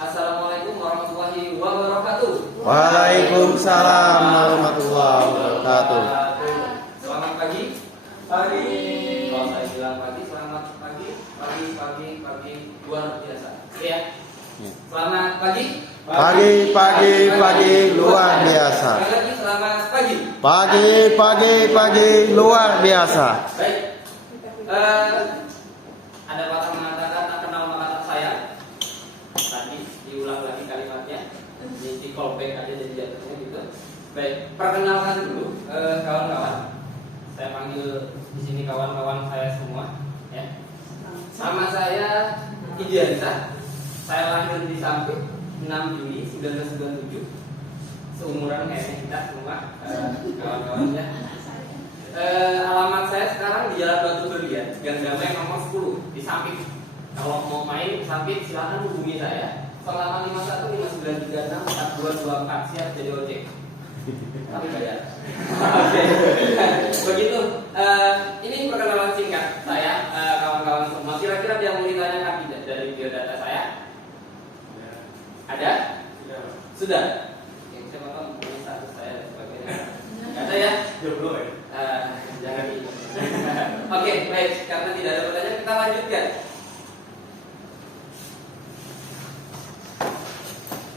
Assalamualaikum warahmatullahi wabarakatuh. Waalaikumsalam warahmatullahi wabarakatuh. Selamat pagi. Pagi. Kalau saya bilang pagi, selamat pagi. Pagi luar biasa. Ya. Selamat pagi. Pagi luar biasa. Sekali lagi selamat pagi. Pagi luar biasa. Baik. Ada patah mengatakan tak kenal maka tak sayang. Tadi diulang lagi kalimatnya. Di callback aja jadi jatuhnya gitu. Baik, perkenalkan dulu kawan-kawan. Saya panggil di sini kawan-kawan saya semua, ya. Sama saya Idiansa. Saya lahir di Sampit 6 Juli 1997. Seumuran kayaknya kita semua, kawan-kawannya. Alamat saya sekarang di Jalan Batu Berlian, Gang Damai nomor 10 di Sampit. Kalau mau main di Sampit silakan hubungi saya. Selamat 5159364224 siap jadi ojek. Tapi bayar. Oke. Begitu. Ini perkenalan singkat saya, kawan-kawan semua. Kira-kira ada yang mau ditanyakan tidak dari biodata saya? Ada? Sudah. Yang saya mau punya status saya dan sebagainya. Ada ya? Jomblo ya? Jangan itu. Oke, baik. Karena tidak ada pertanyaan, kita lanjutkan.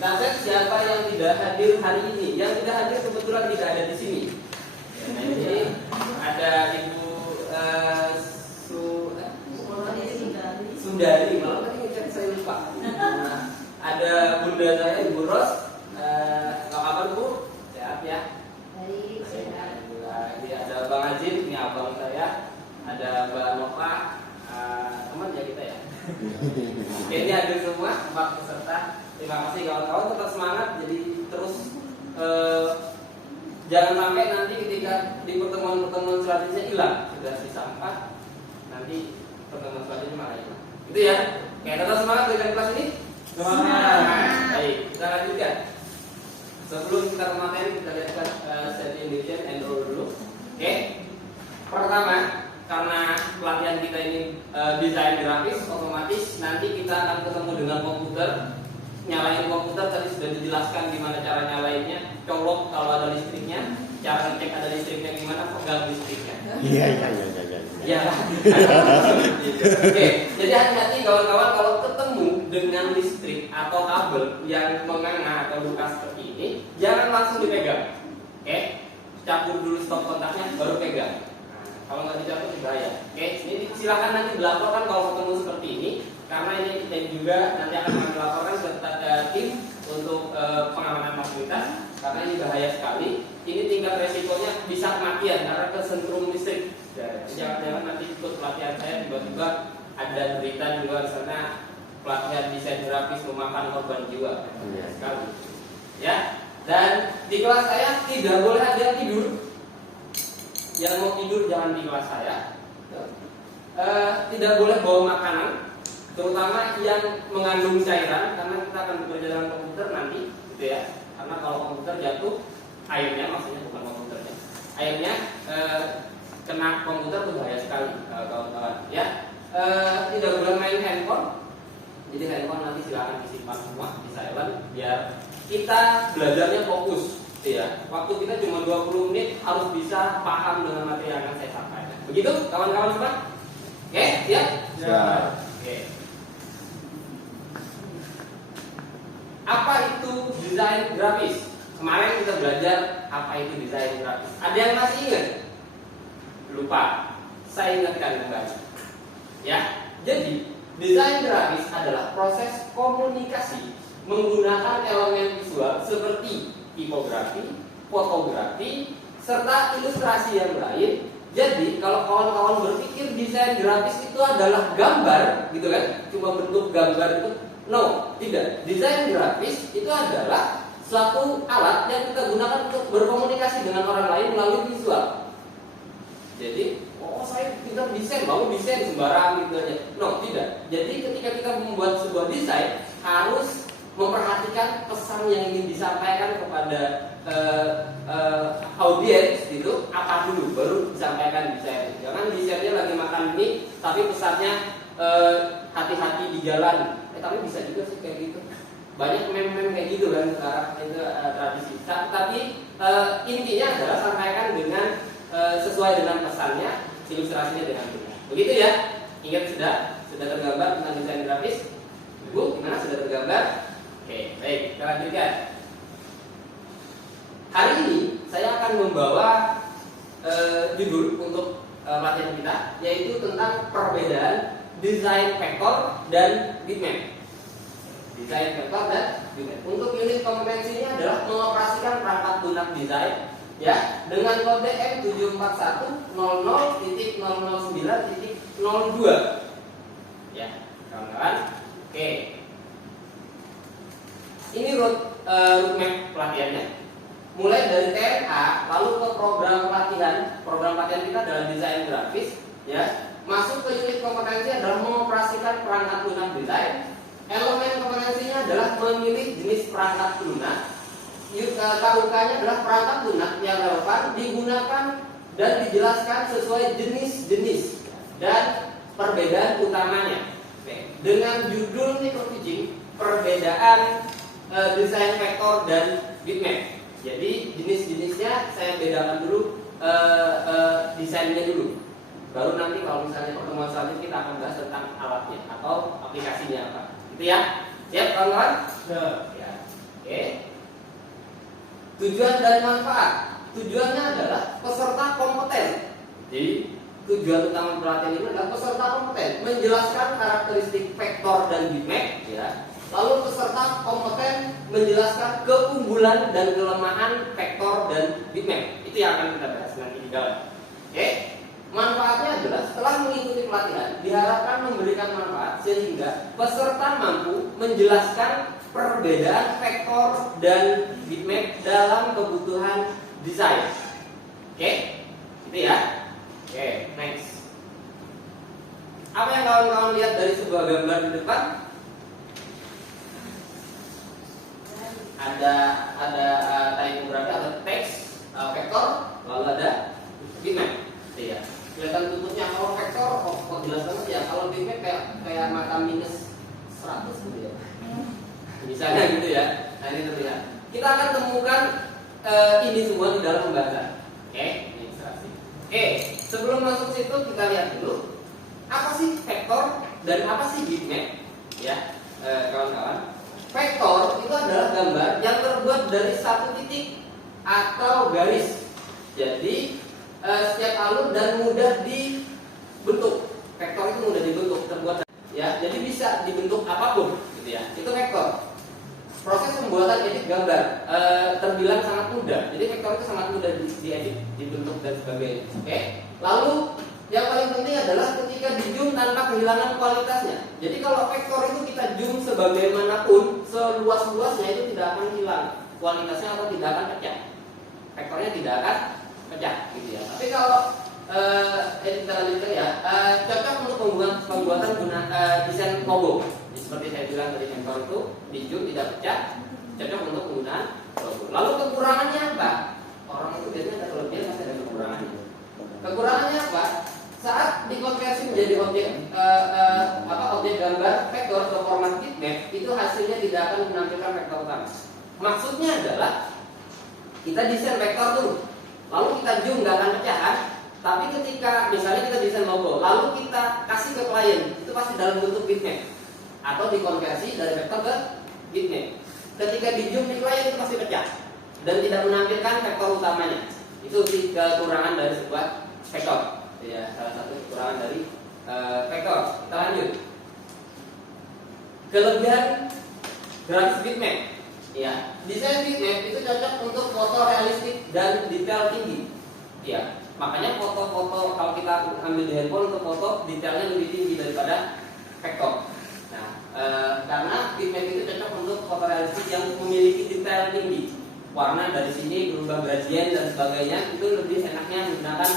Kita cek siapa yang tidak hadir hari ini. Yang tidak hadir kebetulan tidak ada di sini. Nah, ini ada Ibu Sundari. Malah tadi ngecek saya lupa. Nah, ada Bunda saya Ibu Ros. Apa kabar Bu? Sehat ya? Baik. Ini ada Bang Ajin, ini abang saya. Ada Mbak Nova, teman ya kita ya. Oke, ini hadir semua 4 peserta. Terima kasih kawan-kawan, tetap semangat. Jadi terus jangan sampai nanti ketika di pertemuan-pertemuan selanjutnya hilang. Sudah disampah, nanti pertemuan selanjutnya malah hilang. Itu ya. Oke, tetap semangat dengan kelas ini. Semangat. Baik, kita lanjutkan. Sebelum kita ke materi, kita lihatkan set Indonesian and roll dulu. Oke. Pertama, karena pelatihan kita ini desain grafis, otomatis nanti kita akan ketemu dengan komputer. Nyalain komputer tadi sudah dijelaskan gimana cara nyalainnya, colok kalau ada listriknya, cara ngecek ada listriknya gimana, pegang listriknya. Iya. Ya. Oke, jadi hati-hati kawan-kawan kalau ketemu dengan listrik atau kabel yang menganga atau luka seperti ini, jangan langsung dipegang. Oke, cabut dulu stop kontaknya baru pegang. Kalau nggak dicabut bahaya. Oke, ini silakan nanti dilaporkan kalau ketemu seperti ini. Karena ini kita juga nanti akan melaporkan ke tim untuk pengamanan mobilitas. Karena ini bahaya sekali. Ini tingkat resikonya bisa kematian karena kesentrum listrik. Jangan-jangan nanti ikut pelatihan saya tiba-tiba ada berita di luar sana pelatihan desain grafis memakan korban jiwa. Bahaya sekali. Ya. Dan di kelas saya tidak boleh ada yang tidur. Yang mau tidur jangan di kelas saya. Tidak boleh bawa makanan, terutama yang mengandung cairan, karena kita akan bekerja dengan komputer nanti, gitu ya. Karena kalau komputer jatuh, airnya maksudnya bukan komputernya, airnya kena komputer itu bahaya sekali, kawan-kawan. Ya, tidak boleh main handphone. Jadi handphone nanti silakan disimpan semua di silent, biar kita belajarnya fokus. Ya, waktu kita cuma 20 menit harus bisa paham dengan materi yang akan saya sampaikan. Begitu kawan-kawan semua? Oke, siap? Siap. Oke. Apa itu desain grafis? Kemarin kita belajar apa itu desain grafis. Ada yang masih ingat? Lupa. Saya ingatkan kembali. Ya, jadi desain grafis adalah proses komunikasi menggunakan elemen visual seperti tipografi, fotografi, serta ilustrasi yang lain. Jadi kalau kawan-kawan berpikir desain grafis itu adalah gambar, gitu kan? Cuma bentuk gambar itu, no, tidak. Desain grafis itu adalah suatu alat yang kita gunakan untuk berkomunikasi dengan orang lain melalui visual. Jadi, saya pintar desain, mau desain sembarang gitu aja. No, tidak. Jadi ketika kita membuat sebuah desain harus memperhatikan pesan yang ingin disampaikan kepada audiens itu apa dulu baru disampaikan desain. Jangan desainnya lagi makan mie tapi pesannya hati-hati di jalan. Tapi bisa juga sih kayak gitu. banyak meme-meme kayak gitu kan sekarang itu tradisi. Tapi intinya adalah sampaikan dengan sesuai dengan pesannya, ilustrasinya dengan benar. Begitu ya. Ingat sudah tergambar tentang desain grafis? Ibu, gimana sudah tergambar? Oke, baik, kita lanjutkan. Hari ini saya akan membawa judul untuk pelatihan kita, yaitu tentang perbedaan desain vektor dan bitmap. Desain vektor dan bitmap. Untuk unit kompetensinya adalah mengoperasikan perangkat lunak desain ya dengan kode M74100.009.02 ya, kawan-kawan. Oke. Ini roadmap pelatihannya. Mulai dari TNA, lalu ke program pelatihan. Program pelatihan kita adalah desain grafis, ya. Masuk ke unit kompetensi adalah mengoperasikan perangkat lunak desain. Elemen kompetensinya adalah memilih jenis perangkat lunak. KUK-nya adalah perangkat lunak yang relevan, digunakan dan dijelaskan sesuai jenis-jenis dan perbedaan utamanya. Oke. Dengan judul microteaching, perbedaan desain vektor dan bitmap. Jadi jenis-jenisnya saya bedakan dulu, desainnya dulu. Baru nanti kalau misalnya pertemuan selanjutnya kita akan bahas tentang alatnya atau aplikasinya apa. Gitu ya. Siap kawan-kawan? Ya. Oke. Tujuan dan manfaat. Tujuannya adalah peserta kompeten. Jadi tujuan utama pelatihan ini adalah peserta kompeten menjelaskan karakteristik vektor dan bitmap, ya. Lalu peserta kompeten menjelaskan keunggulan dan kelemahan vektor dan bitmap. Itu yang akan kita bahas nanti di dalam. Oke. Manfaatnya adalah setelah mengikuti pelatihan diharapkan memberikan manfaat sehingga peserta mampu menjelaskan perbedaan vektor dan bitmap dalam kebutuhan desain. Oke. Itu ya. Oke, next. Apa yang kawan-kawan lihat dari sebuah gambar di depan? Ada typography atau teks vektor, lalu ada bitmap. Ya. Kelihatan tutupnya kalau vektor, kok jelas banget ya. Kalau bitmap kayak mata minus 100 gitu ya. Misalnya gitu ya. Nah ini terlihat. Kita akan temukan ini semua di dalam pembahasan. Oke, ini ilustrasi. Oke, sebelum masuk situ kita lihat dulu apa sih vektor dan apa sih bitmap, ya kawan-kawan. Vektor itu adalah gambar yang terbuat dari satu titik atau garis. Jadi setiap alur dan mudah dibentuk. Vektor itu mudah dibentuk, terbuat ya. Jadi bisa dibentuk apapun, gitu ya. Itu vektor. Proses pembuatan edit gambar terbilang sangat mudah. Jadi vektor itu sangat mudah diedit, dibentuk dan sebagainya. Oke. Lalu yang paling penting adalah ketika di zoom tanpa kehilangan kualitasnya. Jadi kalau vektor itu kita zoom sebagaimanapun, seluas-luasnya itu tidak akan hilang kualitasnya atau tidak akan pecah. Vektornya tidak akan pecah, gitu ya. Tapi kalau kita lanjutkan ya, cocok untuk pembuatan desain logo. Seperti saya bilang tadi, vektor itu di zoom tidak pecah, cocok untuk penggunaan logo. Lalu kekurangannya apa? Orang itu biasanya ada kelebihan, pasti ada kekurangannya. Kekurangannya apa? Saat dikonversi menjadi objek gambar vektor atau format bitmap, itu hasilnya tidak akan menampilkan vektor utama. Maksudnya adalah kita desain vektor tuh, lalu kita zoom nggak akan pecah kan? Tapi ketika misalnya kita desain logo, lalu kita kasih ke klien, itu pasti dalam bentuk bitmap atau dikonversi dari vektor ke bitmap. Ketika di zoom di klien itu pasti pecah dan tidak menampilkan vektor utamanya. Itu sih kekurangan dari sebuah vektor. Ya, salah satu kekurangan dari vektor. Kita lanjut. Kelebihan grafis bitmap. Ya, desain bitmap itu cocok untuk foto realistik dan detail tinggi. Ya, makanya foto-foto kalau kita ambil di handphone untuk foto detailnya lebih tinggi daripada vektor. Nah, karena bitmap itu cocok untuk foto realistik yang memiliki detail tinggi. Warna dari sini berubah gradien dan sebagainya, itu lebih enaknya menggunakan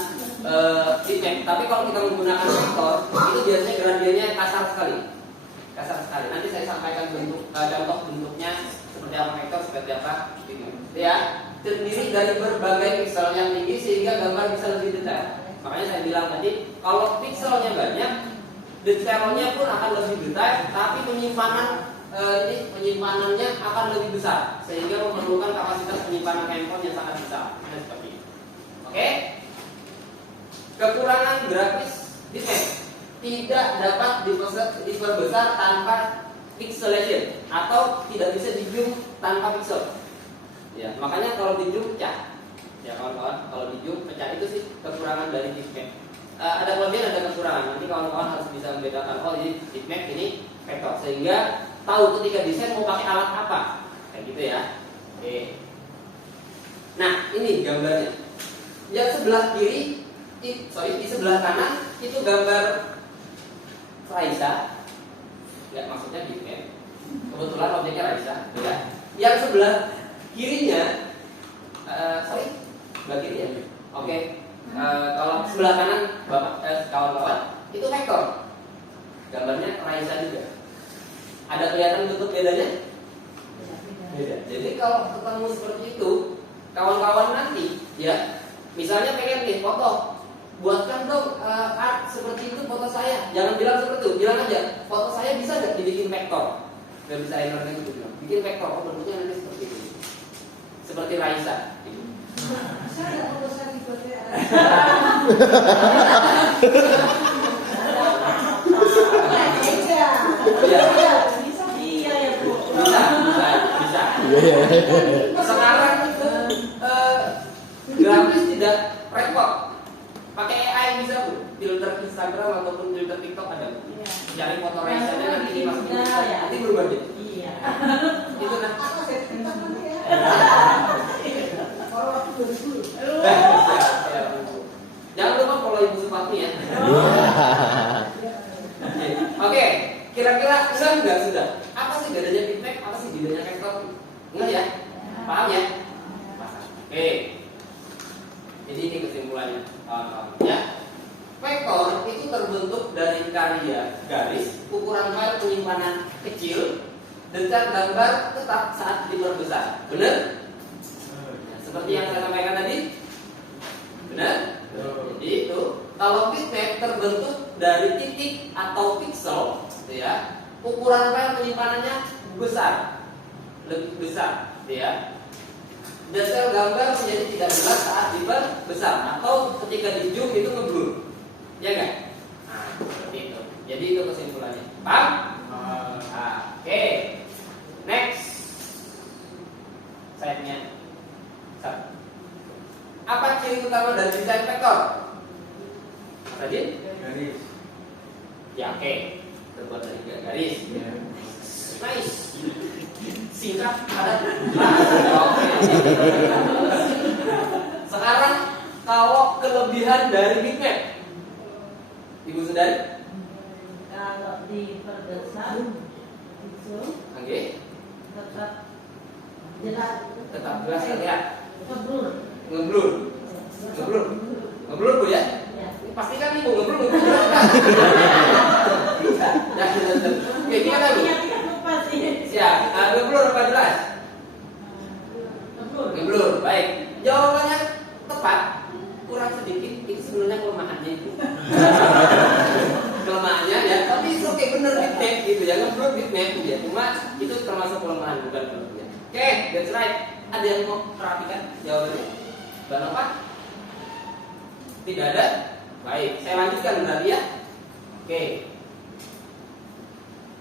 bitmap. Tapi kalau kita menggunakan vektor, itu biasanya gradiennya kasar sekali. Nanti saya sampaikan contoh bentuknya seperti apa vektor, seperti apa bitmap. Ya, terdiri dari berbagai pixel yang tinggi sehingga gambar bisa lebih detail. Makanya saya bilang tadi, kalau pixelnya banyak, detailnya pun akan lebih detail, tapi penyimpanan ini penyimpanannya akan lebih besar sehingga memerlukan kapasitas penyimpanan handphone yang sangat besar. Nah, seperti itu. Oke? Kekurangan grafis bitmap tidak dapat diperbesar tanpa pixelation atau tidak bisa di zoom tanpa pixel. Ya, makanya kalau di zoom pecah. Ya kawan-kawan, kalau di zoom pecah itu sih kekurangan dari bitmap. Ada kelebihan, ada kekurangan. Nanti kawan-kawan harus bisa membedakan, oh ini bitmap, ini vektor, sehingga tahu ketika desain mau pakai alat apa, kayak gitu ya. Oke. Nah ini gambarnya. Yang sebelah kiri, di sebelah kanan itu gambar Raisa. Ya maksudnya bitmap. Kebetulan objeknya Raisa. Ya. Yang sebelah kirinya, sebelah kiri ya. Oke. Kalau sebelah kanan bapak kawan-kawan itu vektor. Gambarnya Raisa juga. Ada kelihatan bentuk bedanya? Beda. Jadi kalau ketemu seperti itu, kawan-kawan nanti ya, misalnya pengen nih foto, buatkan dong art seperti itu foto saya. Jangan bilang seperti itu, bilang aja foto saya bisa nggak dibikin vektor? Gak bisa enornya gitu bilang. Bikin vektor, oh bentuknya nanti seperti itu. Seperti Raisa. Saya foto saya seperti Sekarang itu grafis tidak repot. Pakai AI bisa bu, filter Instagram ataupun filter TikTok ada bu. Cari foto Raisa-nya nanti dimasukin, nanti berubah deh. Iya. Itu nah. Kalau waktu 2010. Jangan lupa follow Ibu Supati ya. Oke, kira-kira enggak sudah? Apa sih bedanya bitmap? Apa sih bedanya vektor? Enggak ya? Paham ya? Oke. Jadi ini kesimpulannya, kawan-kawan. Ya. Vektor itu terbentuk dari karya garis, ukuran file penyimpanan kecil, detail gambar tetap saat diperbesar. Benar? Seperti yang saya sampaikan tadi. Benar? Jadi itu kalau bitmap terbentuk dari titik atau pixel, ya, ukuran file penyimpanannya besar, lebih besar, ya. Detail gambar menjadi tidak jelas saat diperbesar atau ketika di zoom itu ngeblur, ya enggak? Nah, seperti itu. Jadi itu kesimpulannya. Paham? Oke. Next. Slide-nya. Apa ciri utama dari desain vektor? Tadi? Garis. Ya oke. Terbuat dari garis. Nice. Singkat, padat, jelas. Oke. Sekarang kalau kelebihan dari bitmap, Ibu Sundari? Kalau diperbesar itu Oke. tetap jelas. Tetap jelas terlihat. Ngeblur. Ngeblur bu ya? Ya. Pastikan ibu ngeblur. Bisa. Ya, oke, gimana bu? Iya, lupa sih. Siap. Ngeblur apa jelas? Ngeblur. Ngeblur. Baik. Jawabannya tepat. Kurang sedikit. Itu sebenarnya kelemahannya itu. Kelemahannya ya. Tapi itu oke bener bitmap gitu ya. Ngeblur bitmap ya. Cuma itu termasuk kelemahan bukan kelebihan. Oke, that's right. Ada yang mau perhatikan jawabannya? Mbak Nova? Tidak ada? Baik, saya lanjutkan berarti ya. Oke.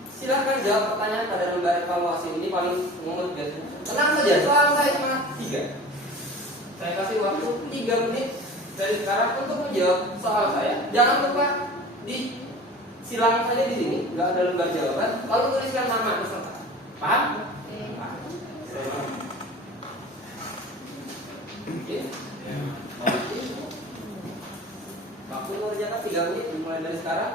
Silahkan jawab pertanyaan pada lembar evaluasi ini paling ngomong biasanya. Tenang saja, soal saya cuma 3. Saya kasih waktu 3 menit dari sekarang untuk menjawab soal saya. Jangan lupa di silang saja di sini, nggak ada lembar jawaban. Lalu tuliskan nama peserta. Paham? Paham. Oke. Waktu mengerjakan 3 menit dimulai dari sekarang.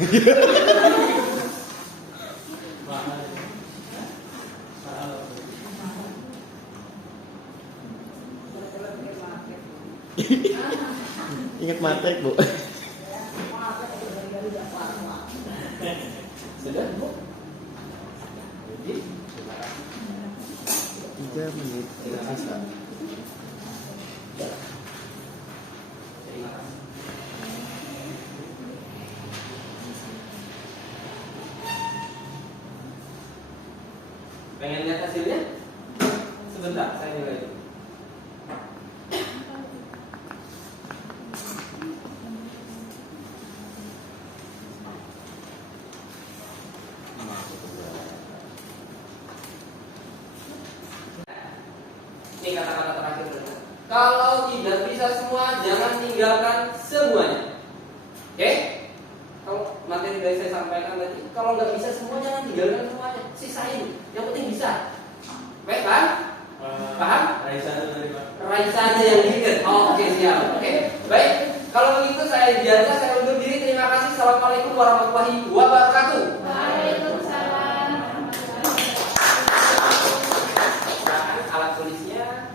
Ingat matek, Bu. Sudah, Bu? Jadi, terima kasih. 3 menit sisa. Terima kasih. Pengen lihat hasilnya? Sebentar, saya nilai dulu. Ini kata-kata terakhir. Kalau tidak bisa semua, jangan tinggalkan semuanya. Oke? Kalau materi dari saya sampaikan tadi, kalau nggak bisa semua, jangan tinggalkan semuanya. Sisain. Yang penting bisa. Baik kan? Paham? Raisa aja yang diingat. Oh, oke, siap. Oke. Baik. Kalau begitu saya ijazah, saya undur diri. Terima kasih. Assalamualaikum warahmatullahi wabarakatuh. Waalaikumsalam. Silakan alat tulisnya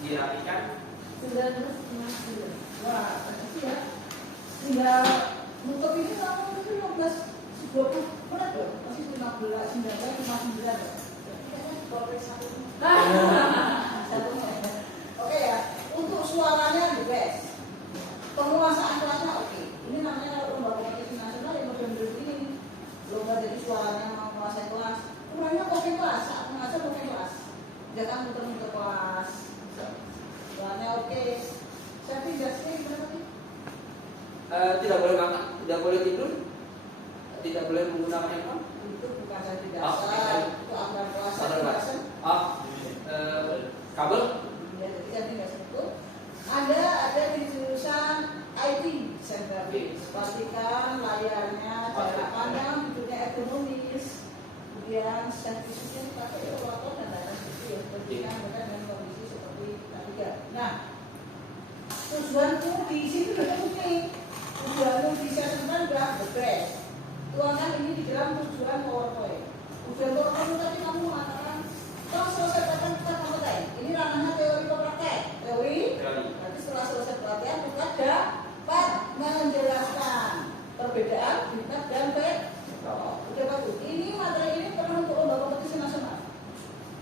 dirapikan. Wah, pasti ya. Tinggal untuk ini kamu itu 15-20 menit loh. Masih 15, 19, 59 ya. Oke ya, untuk suaranya the best. Penguasaan kelasnya oke. Ini namanya lomba kompetisi nasional yang model-model ini. Lomba jadi suaranya menguasai kelas. Kurangnya oke kelas, saat mengajar oke kelas. Jangan muter-muter kelas. Suaranya oke. Saya tidak sih gimana sih? Tidak boleh makan, tidak boleh tidur, tidak boleh menggunakan handphone. Itu bukan jadi Oh, dasar, itu anggaran kelas Anggaran kelas. dasar. Kabel. Ya, jadi saya tidak sebut. Ada di jurusan IT, desain grafis. Pastikan layarnya jarak pandang, bentuknya ergonomis, kemudian servisnya pakai rollator dan lain-lain seperti ya. Pastikan dengan kondisi seperti tadi ya. Nah, tujuanku di sini juga penting. Tujuanmu di sesuatu sudah the best. Tuangkan ini di dalam tujuan PowerPoint. Tujuan PowerPoint tadi kamu mengatakan kalau selesai pelatihan kita kompeten. Ini ranahnya teori atau praktek? Teori. Nanti setelah selesai pelatihan kita dapat menjelaskan perbedaan bintang dan vektor. Udah bagus. Ini materi ini pernah untuk lomba kompetisi nasional.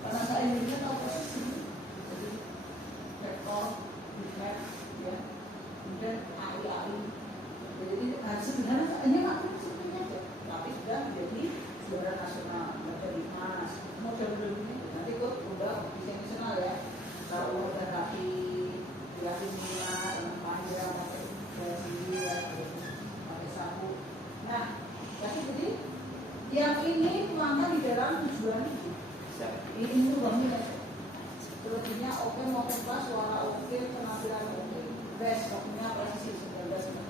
Karena saya ini tahu proses ini. Jadi vektor, bintang, ya. Kemudian AI. Jadi sebenarnya ini makanya seperti aja. Tapi sudah menjadi juara nasional, medali emas, model-model ini. Nanti ikut lomba kompetisi nasional ya. Kalau udah rapi, dilatih minat, panjang, pakai gaji, ya, pakai sapu. Nah, jadi yang ini tuangkan di dalam tujuan itu. Ini murahnya ya. Selebihnya oke, mau kelas, suara oke, penampilan oke, best, waktunya presisi 19 menit.